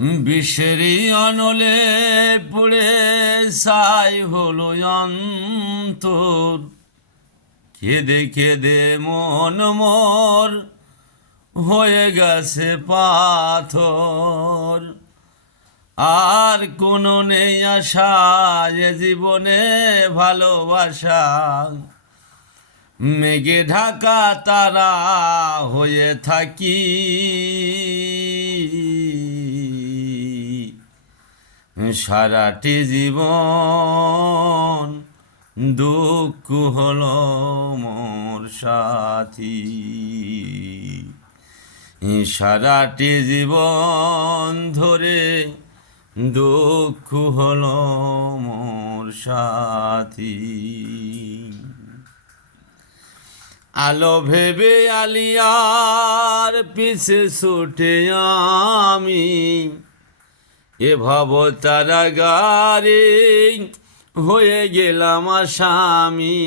বিষেরি অনলে পুড়ে ছাই হলো অন্তর, কেঁদে কেঁদে মন মোর হয়ে গেছে পাথর। আর কোনো নেই আশা এ জীবনে ভালোবাসা, মেঘে ঢাকা তারা হয়ে থাকি। সারাটি জীবন দুঃখ হলো মোর সাথী। সারাটি জীবন ধরে দুঃখ হলো মোর সাথী। আলো ভেবে আলিয়ার পিছে ছুটে আমি, এ ভব তারা গারে হয়ে গেলাম আসামি।